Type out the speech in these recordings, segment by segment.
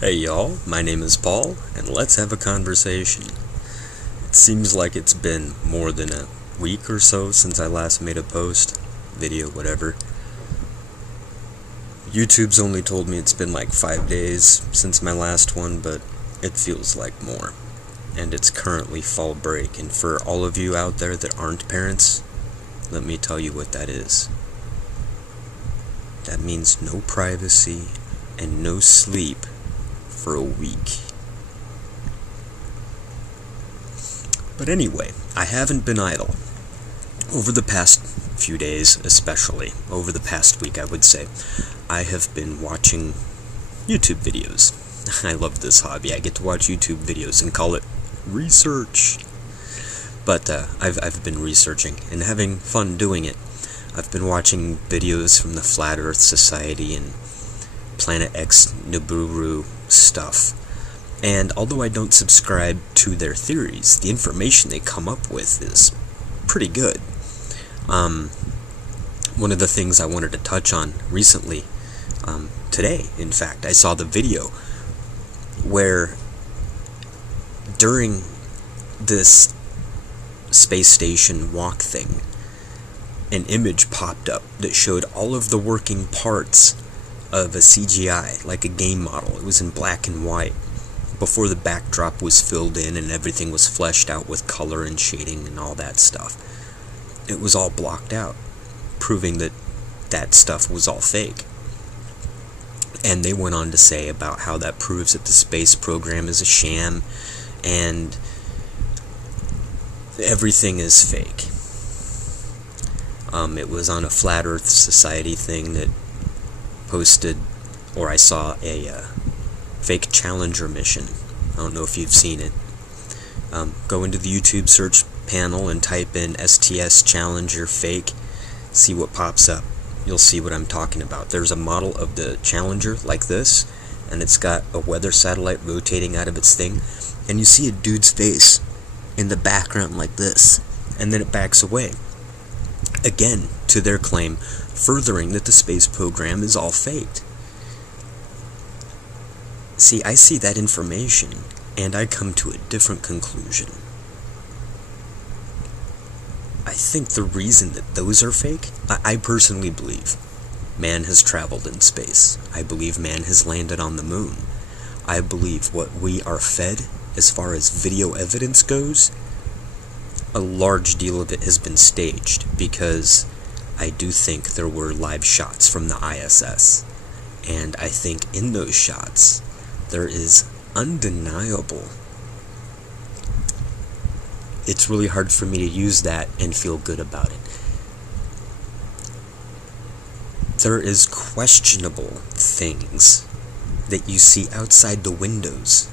Hey y'all, my name is Paul, and let's have a conversation. It seems like it's been more than a week or so since I last made a post, video, whatever. YouTube's only told me it's been like 5 days since my last one, but it feels like more. And it's currently fall break, and for all of you out there that aren't parents, let me tell you what that is. That means no privacy and no sleep for a week. But anyway, I haven't been idle. Over the past few days, especially, over the past week I would say, I have been watching YouTube videos. I love this hobby. I get to watch YouTube videos and call it research. But I've been researching and having fun doing it. I've been watching videos from the Flat Earth Society and Planet X Nibiru stuff, and although I don't subscribe to their theories, the information they come up with is pretty good. One of the things I wanted to touch on recently, today in fact, I saw the video where during this space station walk thing, an image popped up that showed all of the working parts of a CGI, like a game model. It was in black and white, before the backdrop was filled in and everything was fleshed out with color and shading and all that stuff. It was all blocked out, proving that that stuff was all fake. And they went on to say about how that proves that the space program is a sham and everything is fake. It was on a Flat Earth Society thing that posted, or I saw a fake Challenger mission. I don't know if you've seen it. Go into the YouTube search panel and type in STS Challenger fake, see what pops up. You'll see what I'm talking about. There's a model of the Challenger like this, and it's got a weather satellite rotating out of its thing, and you see a dude's face in the background like this, and then it backs away. Again, to their claim, furthering that the space program is all faked. See, I see that information, and I come to a different conclusion. I think the reason that those are fake, I personally believe man has traveled in space. I believe man has landed on the moon. I believe what we are fed, as far as video evidence goes, a large deal of it has been staged, because I do think there were live shots from the ISS, and I think in those shots there is undeniable. It's really hard for me to use that and feel good about it. There is questionable things that you see outside the windows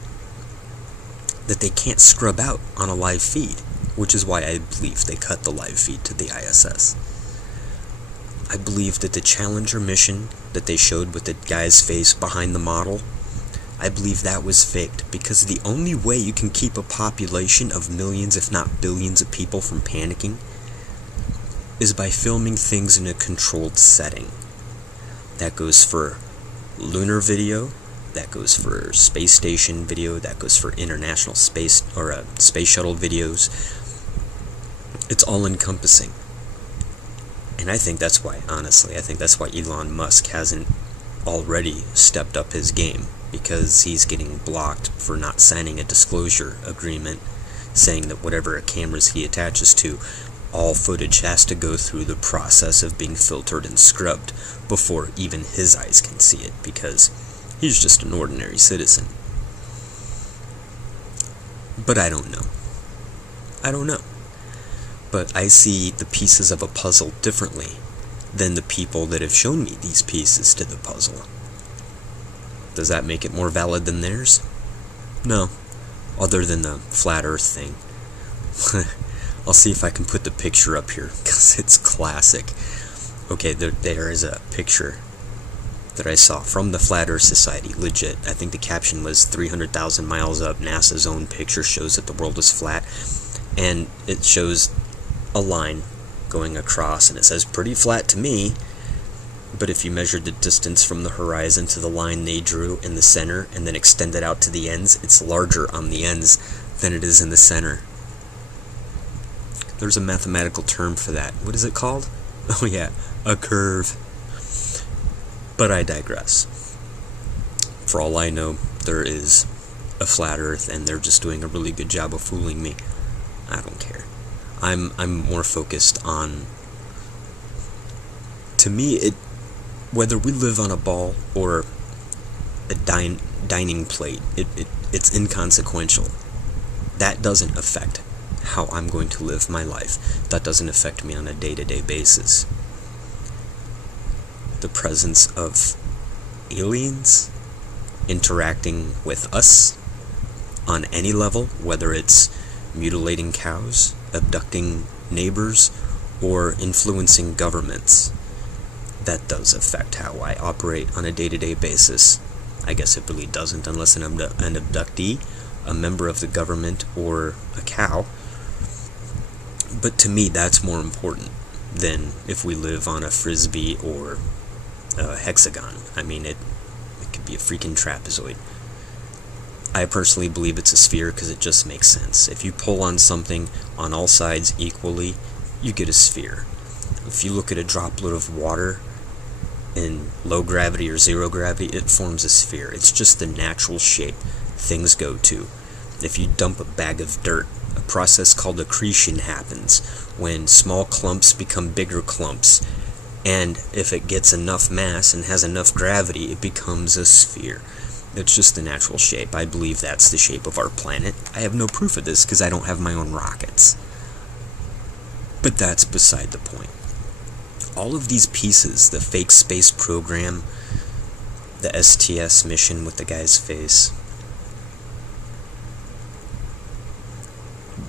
that they can't scrub out on a live feed, which is why I believe they cut the live feed to the ISS. I believe that the Challenger mission that they showed with the guy's face behind the model, I believe that was faked, because the only way you can keep a population of millions, if not billions of people from panicking is by filming things in a controlled setting. That goes for lunar video, that goes for space station video, that goes for international space or space shuttle videos. It's all encompassing. And I think that's why, honestly, I think that's why Elon Musk hasn't already stepped up his game, because he's getting blocked for not signing a disclosure agreement saying that whatever cameras he attaches to, all footage has to go through the process of being filtered and scrubbed before even his eyes can see it, because he's just an ordinary citizen. But I don't know. But I see the pieces of a puzzle differently than the people that have shown me these pieces to the puzzle. Does that make it more valid than theirs? No, other than the flat earth thing. I'll see if I can put the picture up here, because it's classic. Okay, there is a picture that I saw from the Flat Earth Society, legit. I think the caption was 300,000 miles up, NASA's own picture shows that the world is flat, and it shows a line going across, and it says, pretty flat to me, But if you measured the distance from the horizon to the line they drew in the center and then extend it out to the ends, it's larger on the ends than it is in the center. There's a mathematical term for that. What is it called? Oh yeah, a curve. But I digress. For all I know, there is a flat earth and they're just doing a really good job of fooling me. I don't care. I'm more focused on, to me, whether we live on a ball or a dining plate, it's inconsequential. That doesn't affect how I'm going to live my life. That doesn't affect me on a day-to-day basis. The presence of aliens interacting with us on any level, whether it's mutilating cows, abducting neighbors, or influencing governments, that does affect how I operate on a day-to-day basis. I guess it really doesn't unless I'm an abductee, a member of the government, or a cow. But to me, that's more important than if we live on a frisbee or a hexagon. I mean, it could be a freaking trapezoid. I personally believe it's a sphere because it just makes sense. If you pull on something on all sides equally, you get a sphere. If you look at a droplet of water in low gravity or zero gravity, it forms a sphere. It's just the natural shape things go to. If you dump a bag of dirt, a process called accretion happens when small clumps become bigger clumps, and if it gets enough mass and has enough gravity, it becomes a sphere. It's just the natural shape. I believe that's the shape of our planet. I have no proof of this because I don't have my own rockets. But that's beside the point. All of these pieces, the fake space program, the STS mission with the guy's face,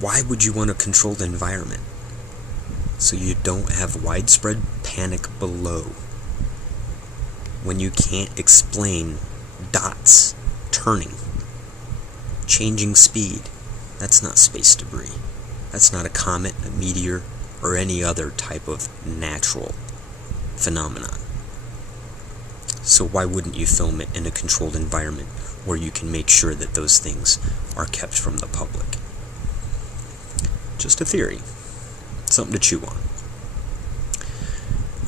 why would you want to control the environment? So you don't have widespread panic below. When you can't explain dots turning, changing speed, that's not space debris. That's not a comet, a meteor, or any other type of natural phenomenon. So why wouldn't you film it in a controlled environment where you can make sure that those things are kept from the public? Just a theory. Something to chew on.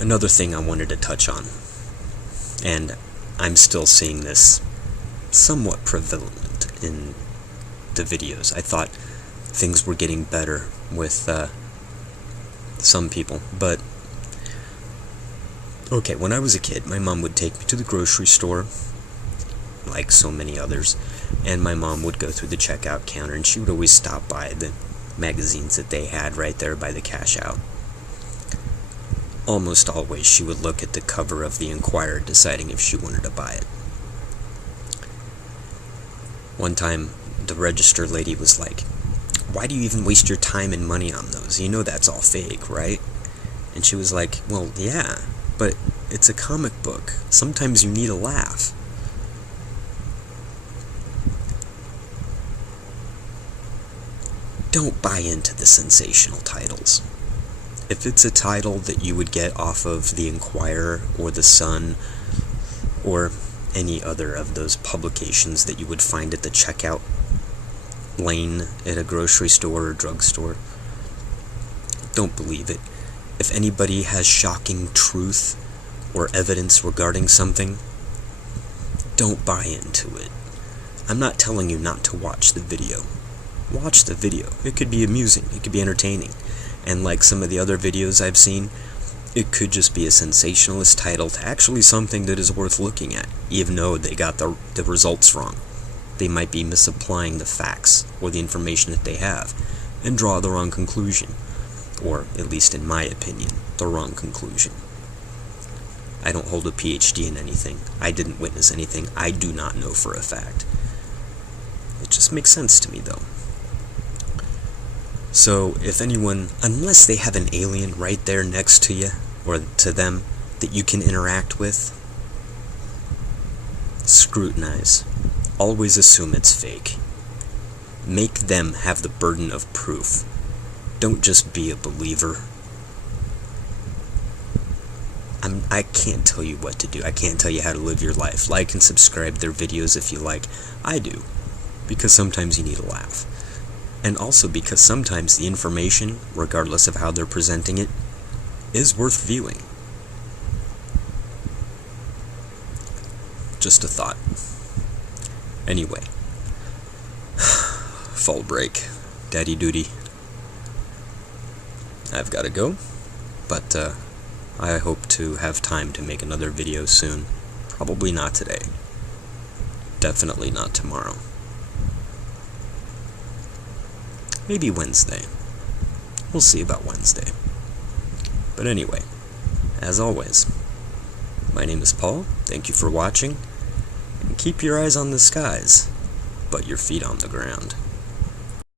Another thing I wanted to touch on, and I'm still seeing this somewhat prevalent in the videos. I thought things were getting better with some people, but okay, when I was a kid, my mom would take me to the grocery store, like so many others, and my mom would go through the checkout counter, and she would always stop by the magazines that they had right there by the cash out. Almost always she would look at the cover of the Inquirer, deciding if she wanted to buy it. One time, the register lady was like, "Why do you even waste your time and money on those? You know that's all fake, right?" And she was like, "Well, yeah, but it's a comic book. Sometimes you need a laugh." Don't buy into the sensational titles. If it's a title that you would get off of the Inquirer or the Sun or any other of those publications that you would find at the checkout lane at a grocery store or drugstore, don't believe it. If anybody has shocking truth or evidence regarding something, don't buy into it. I'm not telling you not to watch the video. Watch the video. It could be amusing. It could be entertaining. And like some of the other videos I've seen, it could just be a sensationalist title to actually something that is worth looking at, even though they got the results wrong. They might be misapplying the facts or the information that they have and draw the wrong conclusion, or, at least in my opinion, the wrong conclusion. I don't hold a PhD in anything. I didn't witness anything. I do not know for a fact. It just makes sense to me, though. So, if anyone, unless they have an alien right there next to you, or to them, that you can interact with, scrutinize. Always assume it's fake. Make them have the burden of proof. Don't just be a believer. I can't tell you what to do. I can't tell you how to live your life. Like and subscribe their videos if you like. I do. Because sometimes you need a laugh. And also because sometimes the information, regardless of how they're presenting it, is worth viewing. Just a thought. Anyway. Fall break. Daddy duty. I've gotta go. But, I hope to have time to make another video soon. Probably not today. Definitely not tomorrow. Maybe Wednesday. We'll see about Wednesday. But anyway, as always, my name is Paul. Thank you for watching. And keep your eyes on the skies, but your feet on the ground.